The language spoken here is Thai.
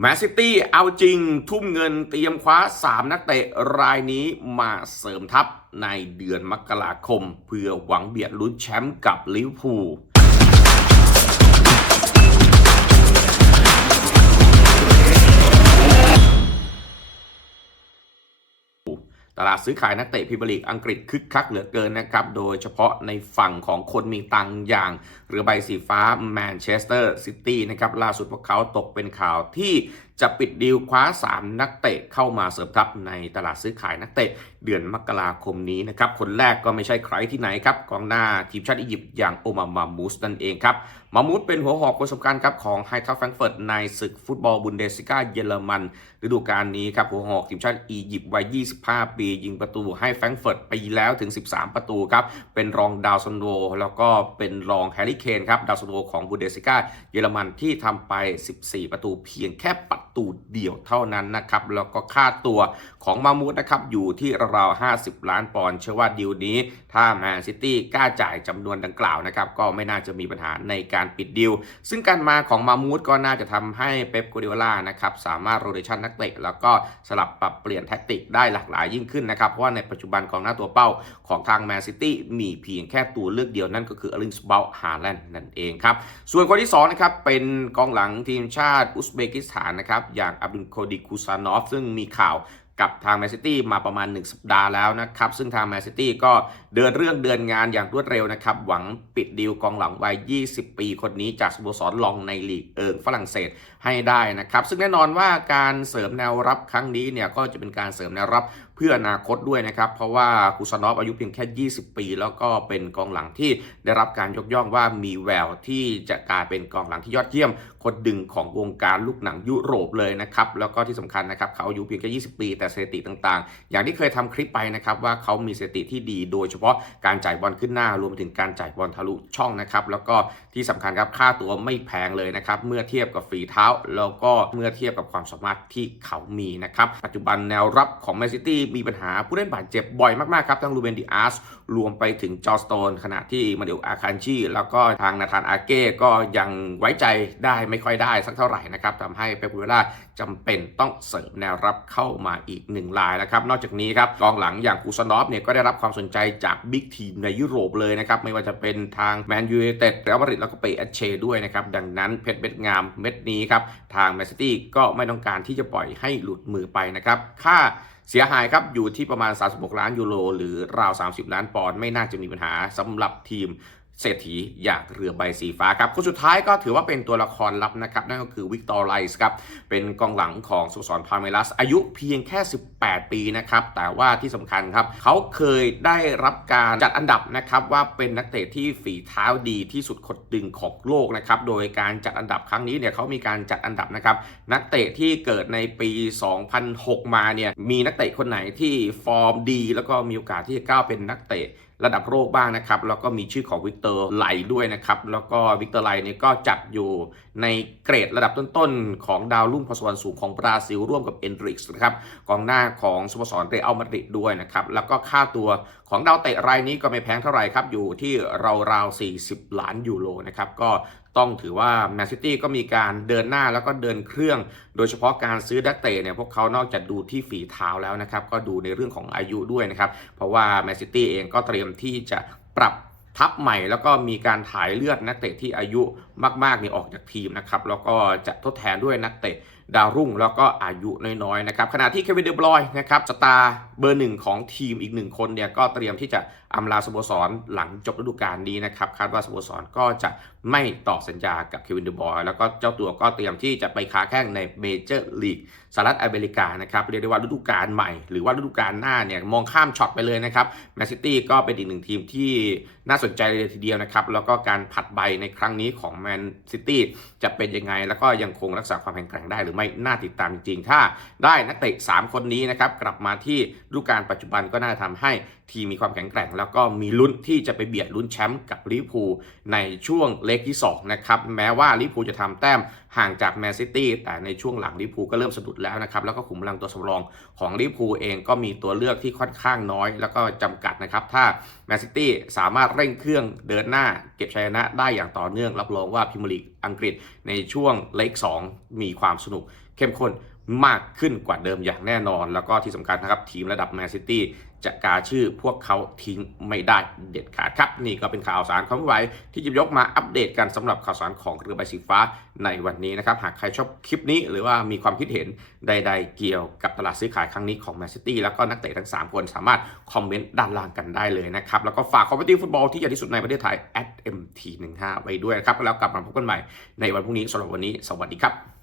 แมนซิตี้เอาจริงทุ่มเงินเตรียมคว้า 3 นักเตะรายนี้มาเสริมทัพในเดือนมกราคม เพื่อหวังเบียดลุ้นแชมป์กับลิเวอร์พูล ตลาดซื้อขายนักเตะพิบร์ลีกอังกฤษคึกคักเหลือเกินนะครับ โดยเฉพาะในฝั่งของคนมีตังอย่าง เรือใบสีฟ้าแมนเชสเตอร์ซิตี้นะครับ ล่าสุดพวกเขาตกเป็นข่าวที่ จะปิดดีลคว้า 3 นักเตะเข้ามาเสริมทัพในตลาดซื้อขายนักเตะเดือนมกราคมนี้นะครับ คนแรกก็ไม่ใช่ใครที่ไหนครับกองหน้าทีมชาติอียิปต์อย่างโอมามามูสนั่นเองครับ มามูสเป็นหัวหอกคนสำคัญครับของไฮทัฟแฟรงเฟิร์ตในศึกฟุตบอลบุนเดสิก้าเยอรมัน ฤดูกาลนี้ครับหัวหอกทีมชาติอียิปต์วัย 25 ปี ยิงประตูให้แฟรงเฟิร์ตไปแล้วถึง 13 ประตูครับเป็นรองดาวซันโวแล้วก็เป็นรองแฮร์รี่เคนครับดาวซันโวของบุนเดสิก้าเยอรมันที่ทำไป 14 ประตูเพียงแค่ปรตูดเดียวเท่านั้นนะครับแล้วก็ค่าตัวของมามูดนะครับอยู่ที่ราวๆ50 ล้านปอนด์เชื่อว่าดีลนี้ ถ้าแมนซิตี้กล้าจ่ายจำนวนดังกล่าวนะครับก็ไม่น่าจะมีปัญหาในการปิดดีลซึ่งการมาของมามูดก็น่าจะทำให้เป๊ปกัวดิโอลานะครับสามารถโรเตชันนักเตะแล้วก็สลับปรับเปลี่ยนแท็กติกได้หลากหลายยิ่งขึ้นนะครับเพราะว่าในปัจจุบันของหน้าตัวเป้าของทางแมนซิตี้มีเพียงแค่ตัวเลือกเดียวนั่นก็คืออลิงสเบลฮาแลนด์นั่นเองครับส่วนคนที่2นะครับเป็นกองหลังทีมชาติอุซเบกิสถานนะครับอย่างอับดุลโคดิคูซานอฟซึ่งมีข่าวกับทางแมนซิตี้มาประมาณ 1 สัปดาห์แล้วนะครับ ซึ่งทางแมนซิตี้ก็เดินเรื่องเดินงานอย่างรวดเร็วนะครับ หวังปิดดีลกองหลังวัย 20 ปีคนนี้จากสโมสรลองในลีกเอิงฝรั่งเศสให้ได้นะครับ ซึ่งแน่นอนว่าการเสริมแนวรับครั้งนี้เนี่ยก็จะเป็นการเสริมแนวรับเพื่ออนาคตด้วยนะครับ เพราะว่าคูซานอฟอายุเพียงแค่ 20 ปี แล้วก็เป็นกองหลังที่ได้รับการยกย่องว่ามีแววที่จะกลายเป็นกองหลังที่ยอดเยี่ยม คนดึงของวงการลูกหนังยุโรปเลยนะครับ แล้วก็ที่สำคัญนะครับเขาอายุเพียงแค่20 ปี แต่สถิติต่างๆ อย่างที่เคยทำคลิปไปนะครับว่าเขามีสถิติที่ดี โดยเฉพาะการจ่ายบอลขึ้นหน้ารวมไปถึงการจ่ายบอลทะลุช่องนะครับแล้วก็ที่สำคัญครับค่าตัวไม่แพงเลยนะครับเมื่อเทียบกับฝีเท้า แล้วก็เมื่อเทียบกับความสามารถที่เขามีนะครับปัจจุบันแนวรับของแมนซิตี้มีปัญหาผู้เล่นบาดเจ็บบ่อยมากๆครับทั้งลูเบนดิอาสรวมไปถึงจอสโตนขณะที่มาเดลอาคันชีแล้วก็ทางนาธานอาเก้ก็ยังไว้ใจได้ไม่ค่อยได้สักเท่าไหร่นะครับทำให้เปปเวล่าจำเป็นต้องเสริมแนวรับเข้ามาอีกหนึ่งรายนะครับนอกจากนี้ครับกองหลังอย่างคูซานอฟเนี่ยก็ได้รับความสนใจจากบิ๊กทีมในยุโรปเลยนะครับไม่ว่าจะเป็นทางแมนยูไนเต็ดเรอัลมาดริดแล้วก็เปเอเชด้วยนะครับดังนั้นเพชรเม็ดงามเม็ดนี้ครับทางแมนซิตี้ก็ไม่ต้องการที่จะปล่อยให้หลุดมือไปนะครับค่าเสียหายครับอยู่ที่ประมาณ 36 ล้านยูโรหรือราว 30 ล้านปอนด์ไม่น่าจะมีปัญหาสำหรับทีม เศรษฐีอยางเรือใบสีฟ้าครับคนสุดท้ายก็ถือว่าเป็นตัวละครลับนะครับ นั่นก็คือวิกตอร์ไลส์ครับเป็นกองหลังของสโมสรพาเมลัส อายุเพียงแค่ 18 ปีนะครับ แต่ว่าที่สำคัญครับ เขาเคยได้รับการจัดอันดับนะครับว่าเป็นนักเตะที่ฝีเท้าดีที่สุดคนดึงของโลกนะครับ โดยการจัดอันดับครั้งนี้เนี่ยเขามีการจัดอันดับนะครับนักเตะที่เกิดในปี 2006 มาเนี่ยมีนักเตะคนไหนที่ฟอร์มดี แล้วก็มีโอกาสที่จะก้าวเป็นนักเตะ ระดับโลกบ้างนะครับ แล้วก็มีชื่อของวิกเตอร์ไลด้วยนะครับ แล้วก็วิกเตอร์ไลเนี่ยก็จัดอยู่ในเกรดระดับต้นๆ ของดาวรุ่งพรสวรรค์สูงของบราซิล ร่วมกับเอนดริกส์นะครับกองหน้าของสโมสรเรอัลมาดริดด้วยนะครับ แล้วก็ค่าตัวของดาวเตะรายนี้ก็ไม่แพงเท่าไหร่ครับ อยู่ที่ราวๆ40 ล้านยูโรนะครับ ก็ ต้องถือว่าแมนซิตี้ก็มีการเดินหน้าแล้วก็เดินเครื่อง โดยเฉพาะการซื้อนักเตะเนี่ยพวกเขานอกจากดูที่ฝีเท้าแล้วนะครับก็ดูในเรื่องของอายุด้วยนะครับเพราะว่าแมนซิตี้เองก็เตรียมที่จะปรับทัพใหม่แล้วก็มีการถ่ายเลือดนักเตะที่อายุมากๆนี่ออกจากทีมนะครับแล้วก็จะทดแทนด้วยนักเตะดาวรุ่งแล้วก็อายุน้อยๆนะครับขณะที่เควินเดบรอยน์นะครับสตาร์เบอร์หนึ่งของทีมอีกหนึ่งคนเนี่ยก็เตรียมที่จะ อำลาสโมสรหลังจบฤดูกาลนี้นะครับคาดว่าสโมสรก็จะไม่ต่อสัญญากับเควินเดบรอยน์แล้วก็เจ้าตัวก็เตรียมที่จะไปค้าแข้งในเมเจอร์ลีกสหรัฐอเมริกานะครับเรียกได้ว่าฤดูกาลใหม่หรือว่าฤดูกาลหน้าเนี่ยมองข้ามช็อตไปเลยนะครับแมนซิตี้ก็เป็นอีกหนึ่งทีมที่น่าสนใจเลยทีเดียวนะครับแล้วก็การผัดใบในครั้งนี้ของแมนซิตี้จะเป็นยังไง แล้วก็ยังคงรักษาความแข็งแกร่งได้หรือไม่น่าติดตามจริงๆถ้าได้นักเตะ3 คนนี้นะครับกลับมาที่ฤดูกาลปัจจุบันก็น่าทำให้ทีมมีความแข็งแกร่งแล้วก็มีลุ้นที่จะไปเบียดลุ้นแชมป์กับลิเวอร์พูลในช่วงเล็กที่2นะครับแม้ว่าลิเวอร์พูลจะทำแต้มห่างจากแมนซิตี้แต่ในช่วงหลังลิเวอร์พูลก็เริ่มสะดุดแล้วนะครับแล้วก็ขุมพลังตัวสำรองของลิเวอร์พูลเองก็มีตัวเลือกที่ค่อนข้างน้อย แล้วก็จำกัดนะครับถ้าแมนซิตี้สามารถเร่งเครื่องเดินหน้า เก็บชัยชนะได้อย่างต่อเนื่อง รับรองว่าพรีเมียร์ลีกอังกฤษในช่วงเลข2มีความสนุกเข้มข้น มากขึ้นกว่าเดิมอย่างแน่นอน แล้วก็ที่สำคัญนะครับทีมระดับแมนซิตี้จะกาชื่อพวกเขาทิ้งไม่ได้เด็ดขาดครับ นี่ก็เป็นข่าวสารความไวที่จะยกมาอัปเดตกันสำหรับข่าวสารของเรือใบสีฟ้าในวันนี้นะครับ หากใครชอบคลิปนี้หรือว่ามีความคิดเห็นใด ๆ เกี่ยวกับตลาดซื้อขายครั้งนี้ของแมนซิตี้แล้วก็นักเตะทั้ง 3 คนสามารถคอมเมนต์ด้านล่างกันได้เลยนะครับ แล้วก็ฝากคอมเมนต์ฟุตบอลที่ใหญ่ที่สุดในประเทศไทย @mt15 ไว้ด้วยนะครับแล้วกลับมาพบกันใหม่ในวันพรุ่งนี้สำหรับวันนี้ สวัสดีครับ